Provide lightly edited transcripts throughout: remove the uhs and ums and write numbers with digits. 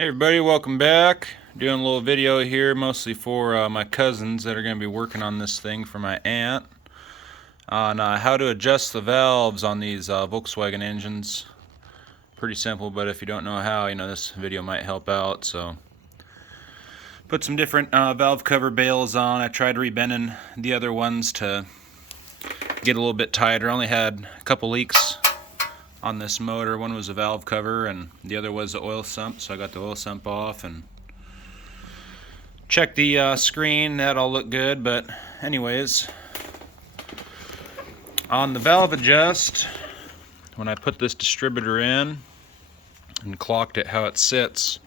Hey everybody, welcome back. Doing a little video here mostly for my cousins that are going to be working on this thing for my aunt on how to adjust the valves on these Volkswagen engines. Pretty simple, but if you don't know how, this video might help out. So put some different valve cover bails on. I tried rebending the other ones to get a little bit tighter. I only had a couple leaks on this motor. One was a valve cover and the other was the oil sump, so I got the oil sump off and checked the screen. That all looked good, but anyways, on the valve adjust, when I put this distributor in and clocked it how it sits,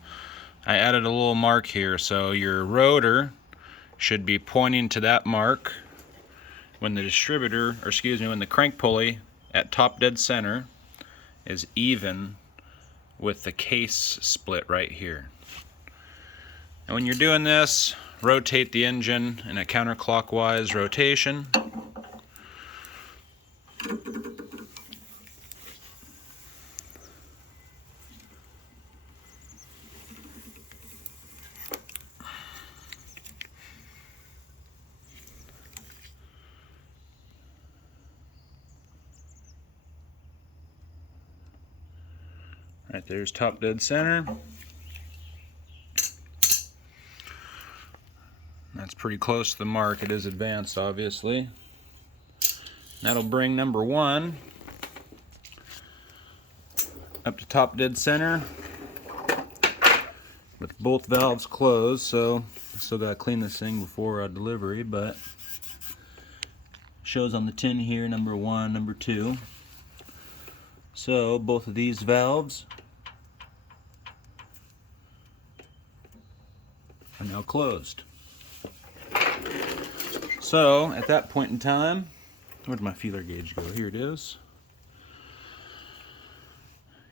I added a little mark here, so your rotor should be pointing to that mark when the distributor, or excuse me, when the crank pulley at top dead center is even with the case split right here. And when you're doing this, rotate the engine in a counterclockwise rotation. Right there's top dead center. That's pretty close to the mark. It is advanced, obviously. That'll bring number one up to top dead center with both valves closed. So I still gotta clean this thing before delivery, but shows on the tin here number one, number two. So both of these valves are now closed. So at that point in time, where'd my feeler gauge go? Here it is.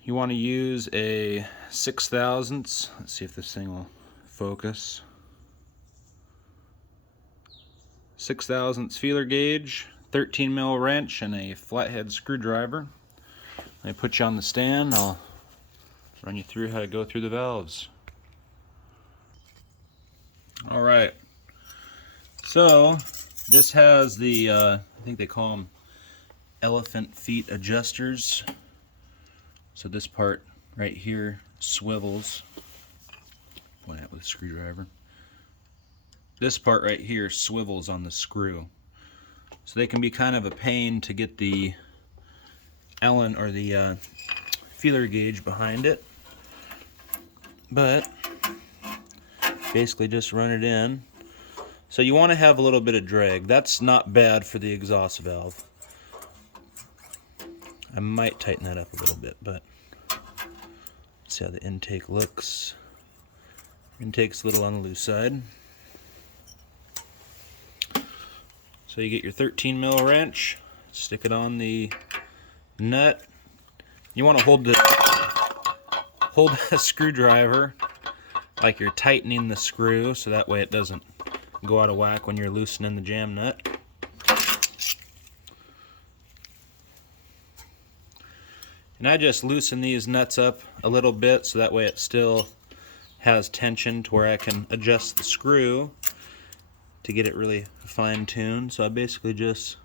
You want to use a 6/1000. Let's see if this thing will focus. 6/1000 feeler gauge, 13 mil wrench, and a flathead screwdriver. Let me put you on the stand. I'll run you through how to go through the valves. All right. So this has the, I think they call them elephant feet adjusters. So this part right here swivels. Point out with a screwdriver. This part right here swivels on the screw. So they can be kind of a pain to get the Allen or the feeler gauge behind it. But basically just run it in. So you want to have a little bit of drag. That's not bad for the exhaust valve. I might tighten that up a little bit, but see how the intake looks. Intake's a little on the loose side. So you get your 13 mil wrench, stick it on the nut. You want to hold the screwdriver like you're tightening the screw, so that way it doesn't go out of whack when you're loosening the jam nut. And I just loosen these nuts up a little bit so that way it still has tension to where I can adjust the screw to get it really fine-tuned. So I basically just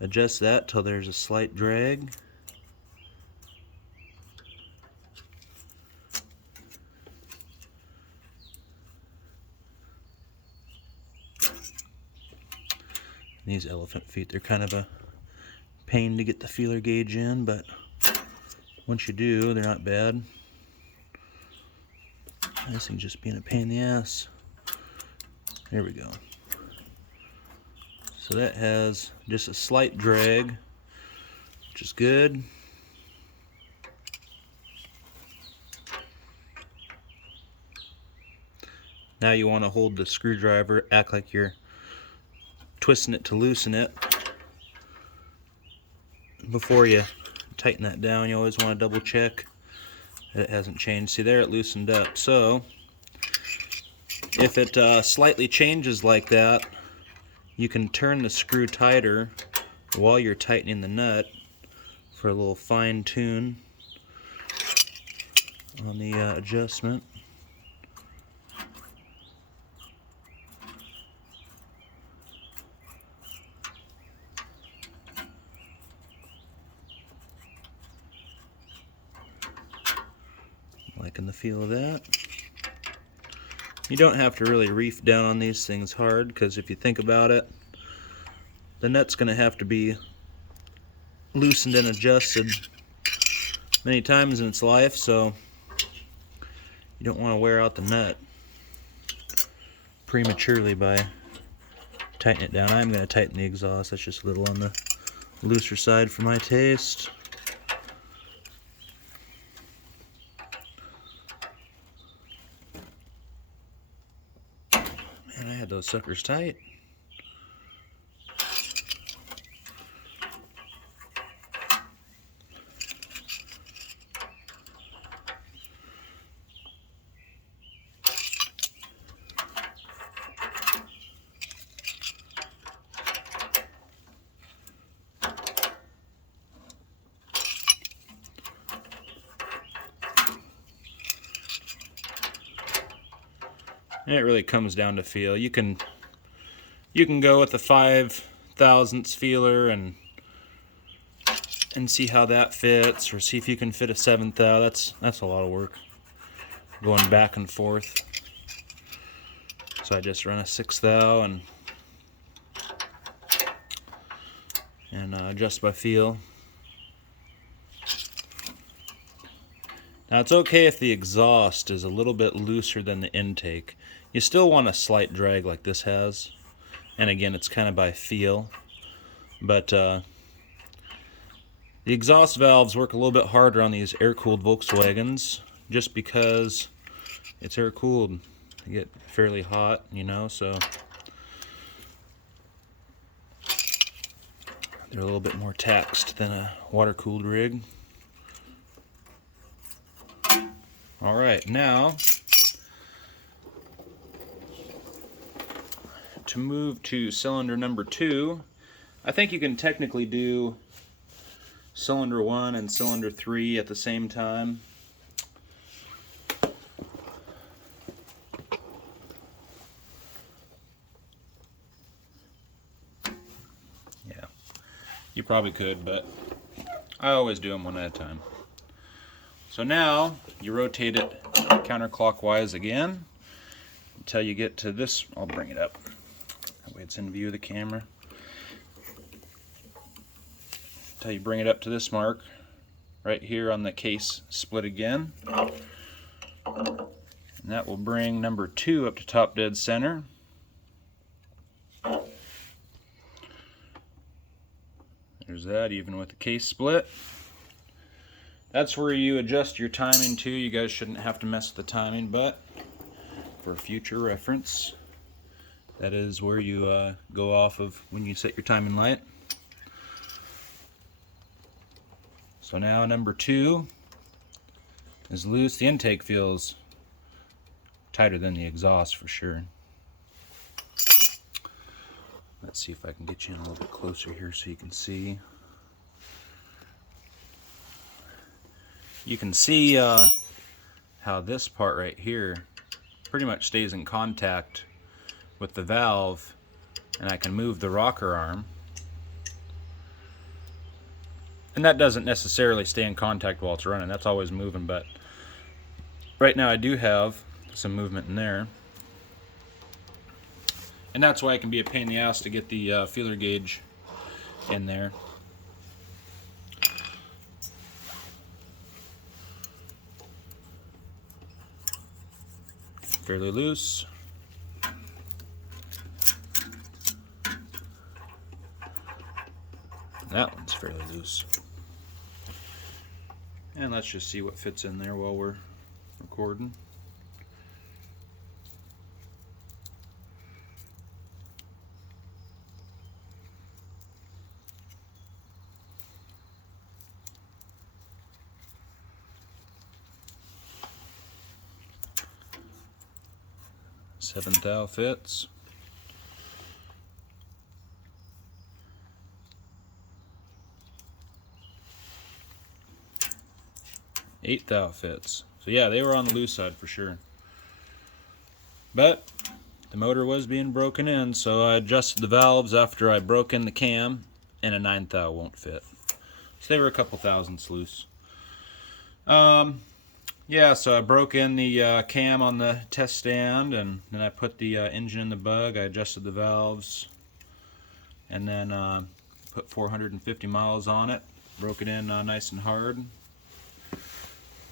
adjust that till there's a slight drag. These elephant feet, they're kind of a pain to get the feeler gauge in, but once you do, they're not bad. This thing's just being a pain in the ass. There we go. So that has just a slight drag, which is good. Now you want to hold the screwdriver, act like you're twisting it to loosen it. Before you tighten that down, you always want to double check that it hasn't changed. See there, it loosened up. So if it slightly changes like that, you can turn the screw tighter while you're tightening the nut for a little fine tune on the adjustment. Liking the feel of that. You don't have to really reef down on these things hard, because if you think about it, the nut's going to have to be loosened and adjusted many times in its life, so you don't want to wear out the nut prematurely by tightening it down. I'm going to tighten the exhaust. That's just a little on the looser side for my taste. Man, I had those suckers tight. And it really comes down to feel. You can go with the 5/1000ths feeler and see how that fits, or see if you can fit a 7th thou. That's a lot of work going back and forth. So I just run a 6th thou and adjust by feel. Now it's okay if the exhaust is a little bit looser than the intake. You still want a slight drag like this has. And again, it's kind of by feel. But the exhaust valves work a little bit harder on these air-cooled Volkswagens, just because it's air-cooled. They get fairly hot, you know, so they're a little bit more taxed than a water-cooled rig. All right, now to move to cylinder number 2, I think you can technically do cylinder 1 and cylinder 3 at the same time. Yeah, you probably could, but I always do them one at a time. So now you rotate it counterclockwise again until you get to this. I'll bring it up. That way it's in view of the camera. Until you bring it up to this mark right here on the case split again. And that will bring number 2 up to top dead center. There's that, even with the case split. That's where you adjust your timing to. You guys shouldn't have to mess with the timing, but for future reference, that is where you go off of when you set your timing light. So now number 2 is loose. The intake feels tighter than the exhaust for sure. Let's see if I can get you in a little bit closer here so you can see. You can see how this part right here pretty much stays in contact with the valve, and I can move the rocker arm. And that doesn't necessarily stay in contact while it's running, that's always moving, but right now I do have some movement in there. And that's why it can be a pain in the ass to get the feeler gauge in there. Fairly loose. That one's fairly loose. And let's just see what fits in there while we're recording. Seventh thou fits. 8th thou fits. So So yeah, they were on the loose side for sure. But the motor was being broken in, so I adjusted the valves after I broke in the cam, and a 9 thou won't fit. So they were a couple thousandths loose. Yeah, so I broke in the cam on the test stand, and then I put the engine in the bug. I adjusted the valves, and then put 450 miles on it. Broke it in nice and hard.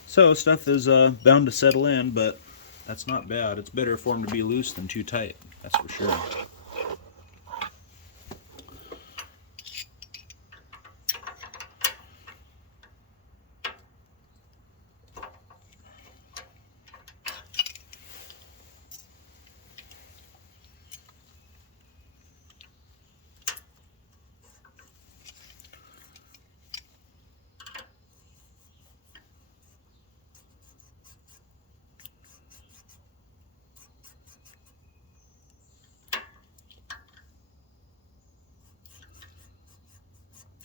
So stuff is bound to settle in, but that's not bad. It's better for them to be loose than too tight, that's for sure.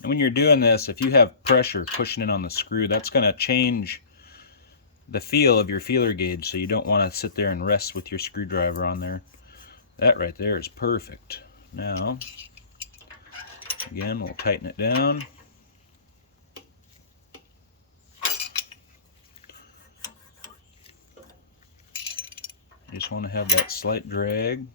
And when you're doing this, if you have pressure pushing in on the screw, that's going to change the feel of your feeler gauge, so you don't want to sit there and rest with your screwdriver on there. That right there is perfect. Now, again, we'll tighten it down. You just want to have that slight drag.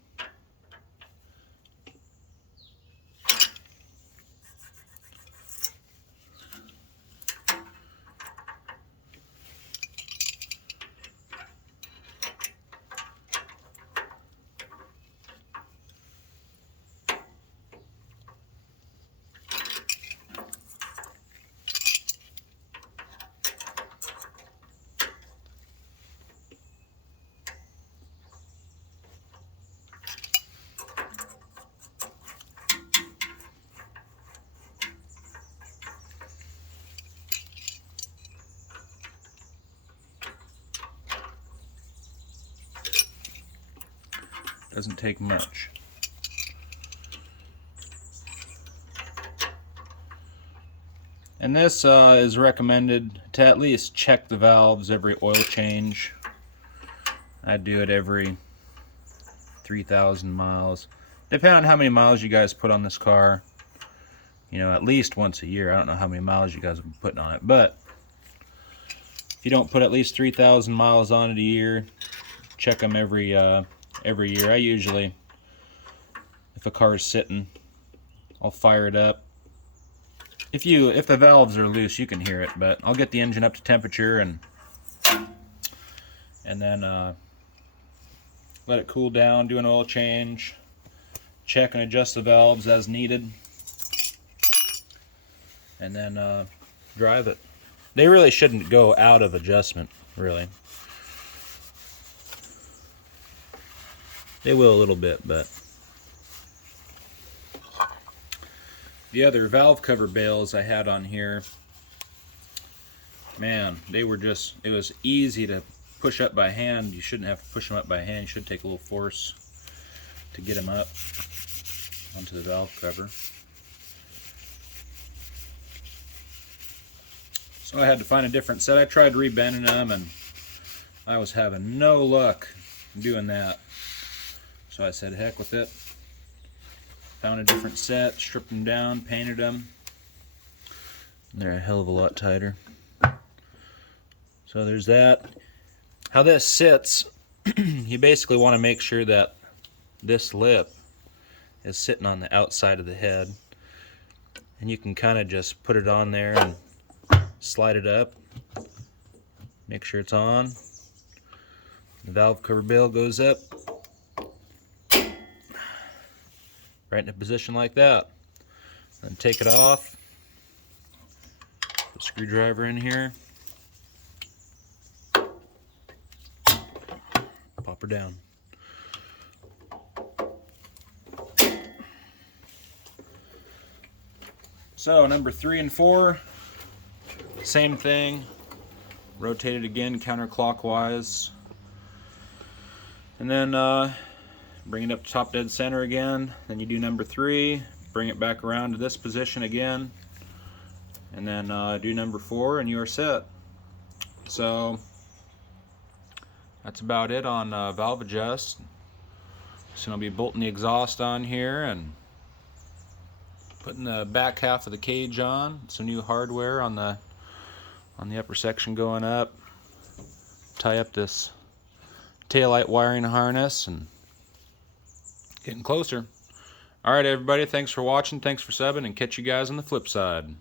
Doesn't take much. And this is recommended to at least check the valves every oil change. I do it every 3,000 miles. Depending on how many miles you guys put on this car, you know, at least once a year. I don't know how many miles you guys have been putting on it, but if you don't put at least 3,000 miles on it a year, check them every year. I usually, if a car is sitting, I'll fire it up. If the valves are loose, you can hear it, but I'll get the engine up to temperature and then let it cool down, do an oil change, check and adjust the valves as needed, and then drive it. They really shouldn't go out of adjustment, really. They will a little bit, but the other valve cover bales I had on here, man, they were just, it was easy to push up by hand. You shouldn't have to push them up by hand. You should take a little force to get them up onto the valve cover. So I had to find a different set. I tried rebending them and I was having no luck doing that. So I said, heck with it. Found a different set, stripped them down, painted them. They're a hell of a lot tighter. So there's that. How this sits, you basically want to make sure that this lip is sitting on the outside of the head. And you can kind of just put it on there and slide it up. Make sure it's on. The valve cover bale goes up. Right in a position like that. Then take it off. Put the screwdriver in here. Pop her down. So number 3 and 4, same thing. Rotate it again counterclockwise. And then bring it up to top dead center again. Then you do number 3, bring it back around to this position again, and then do number 4 and you are set. So that's about it on valve adjust. So I'll be bolting the exhaust on here and putting the back half of the cage on. Some new hardware on the upper section going up. Tie up this taillight wiring harness and getting closer. Alright everybody, thanks for watching, thanks for subbing, and catch you guys on the flip side.